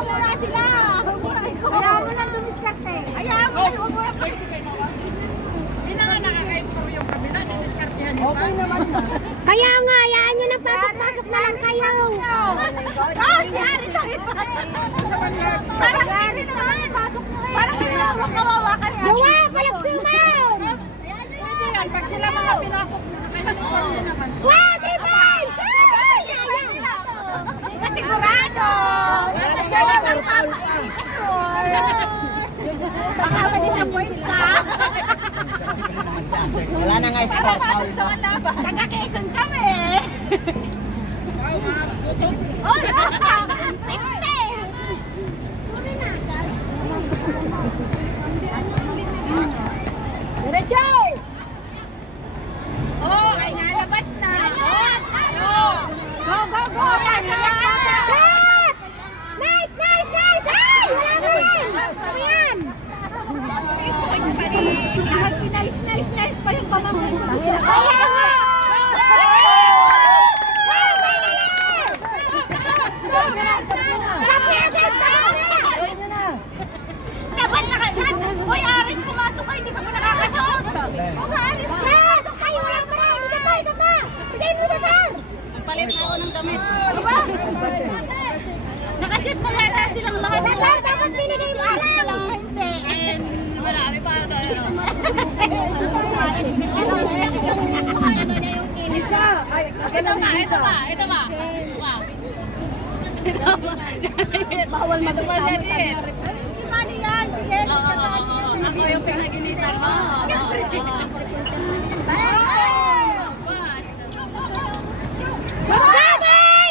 muna sila. Humurahin ko. Ayaw mo lang dumiskarte. Ayaw mo lang humurahin. Hindi na nga nakaka-score yung kabila. Diniskartehan niyo pa. Okay naman na. Kaya nga, hayaan nyo nang pasok-pasok na lang kayo. Oh, si Ari tayo pa. Parang hindi naman. Parang hindi naman kawawa ka niya. Gawa, walang sumaw. Pwede yan. Pag sila mga pinasok na kayo naman. Wow, defense! Sigurado! Kasi wala kang papa-indikasyon. Baka ma-disappoint ka. Wala na nga score. Taga-Quezon kami. Oh, piste! Diretso! Oh, ay nalabas na. Go, go, go! Cut! Nice, nice, nice! Ay! Wala mo yan! Ayan! Nice, nice pa yung pamangkin ko. Kaya nga! Dapat na kagad! Hoy, Aris, pumasok ka, hindi ka pa nakakashot! O nga, Aris, Pasok kayo! Walang tara! Isa pa! Isa pa! Bigay mo sa tar! magpalit na ako ng damit. Diba? Nakashoot pa yata silang lahat. Tar, dapat binigay mo lang! Hindi. And marami pa ito. Isa! Ito pa. Bawal magpapalad eh. Mali yan, sige. Ako yung pinaginitan mo. Gabay!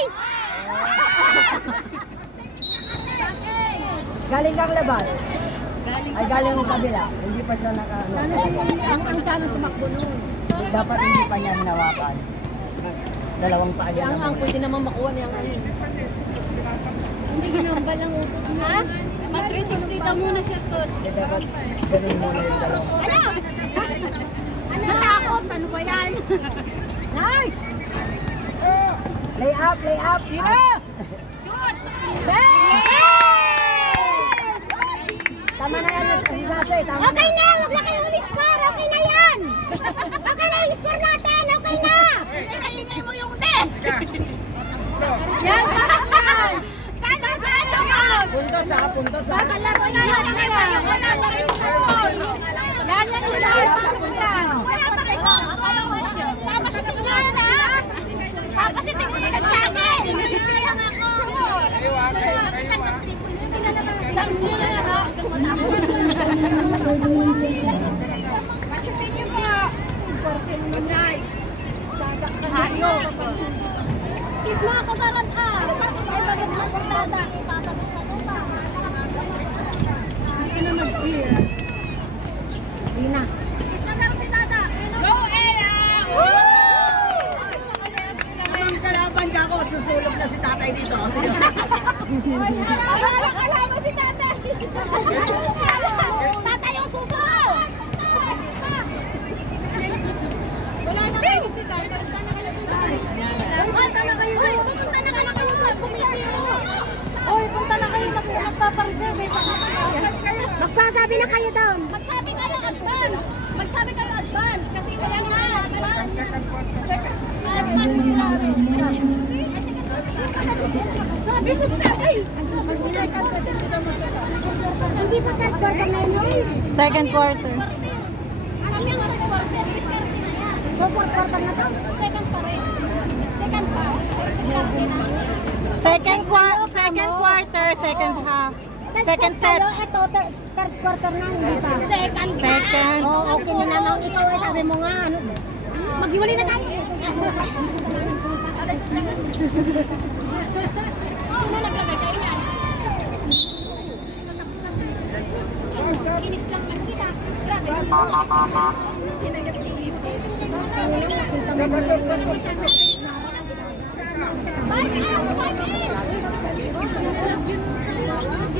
Galing kang labas. Ay, galing mo kabila. Hindi pa siya naka... Ang sana tumakbo nun. Dapat hindi pa niya hinawakan. Dalawang paa niya naman. Pwede naman makuha niya ang alin. Hindi ginambal ang utot mo. Ha? Mag 360 daw muna siya, coach. Eh, dapat ganun muna yung dalawa. Natakot, ano ba yan? Nice! Lay up, lay up. Tira! Shoot! Tama na yan, nagsasasay. Tama Okay na. na! Huwag na kayong umiscore! Okay na yan! Okay na yung score natin! Okay na! Ingay mo yung te! Yan! Tala sa ito ka! Puntos ha, puntos ha. Laro yan! Yan yung lahat! Wala pa kayo! Papasitin mo yan ha! Papasitin mo yan sa akin! Sayang ako! Sayang mo na yan ha! Pasitin niyo pa! Good night! Hayop! Isma ako sarad ah! Ay bagay mo sa tada! Ipapagod na to ba? Hindi na mag-cheer. Hindi na. Isma garot si tada! Go Ella! Ang kalaban ka ako, susulog na si tatay dito. Akala mo si tada! Tata yung susunod! Wala na kayo si tada. Uy, pumunta na kayo pumitiro! Hoy, punta na kayo magpapareserve. Magpasabi na kayo doon! Magsabi kayo advance. Magsabi kayo advance. Kasi wala na advance. Advance sila. Sabi mo sa tatay. Second set din daw magsasabi. Hindi pa third quarter na yun, oy. Second quarter. Ano yung third quarter? Discarte na yan. So, fourth quarter na to? Second pa rin. Second pa. Pero discarte na. Second quarter, second half. Second set. Tayo, ito, third quarter na, hindi pa. Second. Oo, okay na naman ito. Eh, sabi mo nga, ano, maghiwalay na tayo. Sino naglagay kayo yan? Kinis lang nakita. Grabe. Negative. Bye!